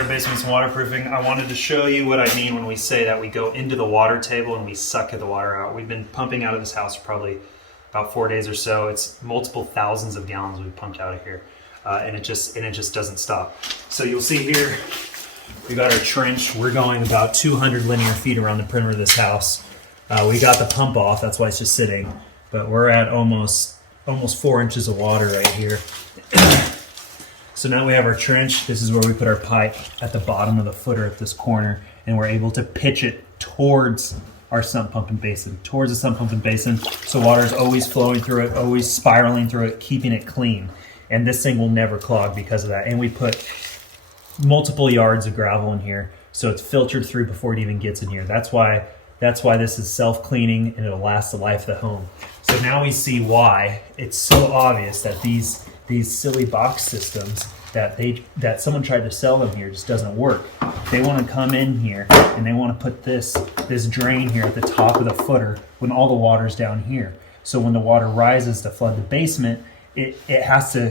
our basement's waterproofing, I wanted to show you what I mean when we say that we go into the water table and we suck the water out. We've been pumping out of this house for probably about 4 days or so. It's multiple thousands of gallons we've pumped out of here, and it just doesn't stop. So you'll see here, we got our trench. We're going about 200 linear feet around the perimeter of this house. We got the pump off, that's why it's just sitting, but we're at almost 4 inches of water right here. So now we have our trench. This is where we put our pipe at the bottom of the footer at this corner, and we're able to pitch it towards our sump pump and basin, towards the sump pump and basin. So water is always flowing through it, always spiraling through it, keeping it clean. And this thing will never clog because of that. And we put multiple yards of gravel in here, so it's filtered through before it even gets in here. That's why this is self-cleaning, and it'll last the life of the home. So now we see why it's so obvious that these silly box systems that someone tried to sell them here just doesn't work. They want to come in here and they want to put this drain here at the top of the footer when all the water's down here. So when the water rises to flood the basement, it has to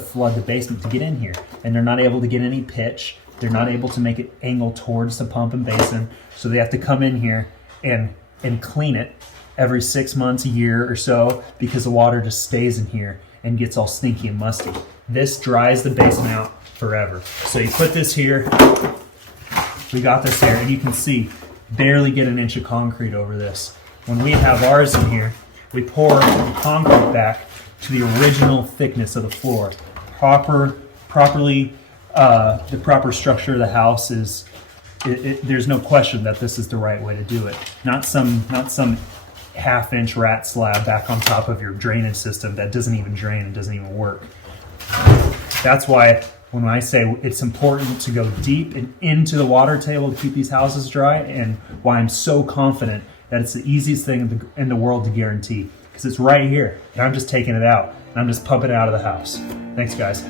flood the basement to get in here, and they're not able to get any pitch. They're not able to make it angle towards the pump and basin, so they have to come in here and clean it every 6 months, a year or so, because the water just stays in here and gets all stinky and musty. This dries the basement out forever. So you put this here, we got this there, and you can see barely get an inch of concrete over this. When we have ours in here, we pour the concrete back to the original thickness of the floor. The proper structure of the house is, there's no question that this is the right way to do it. Not some half-inch rat slab back on top of your drainage system that doesn't even drain and doesn't even work. That's why when I say it's important to go deep and into the water table to keep these houses dry, and why I'm so confident that it's the easiest thing in the world to guarantee, because it's right here, and I'm just taking it out, and I'm just pumping it out of the house. Thanks, guys.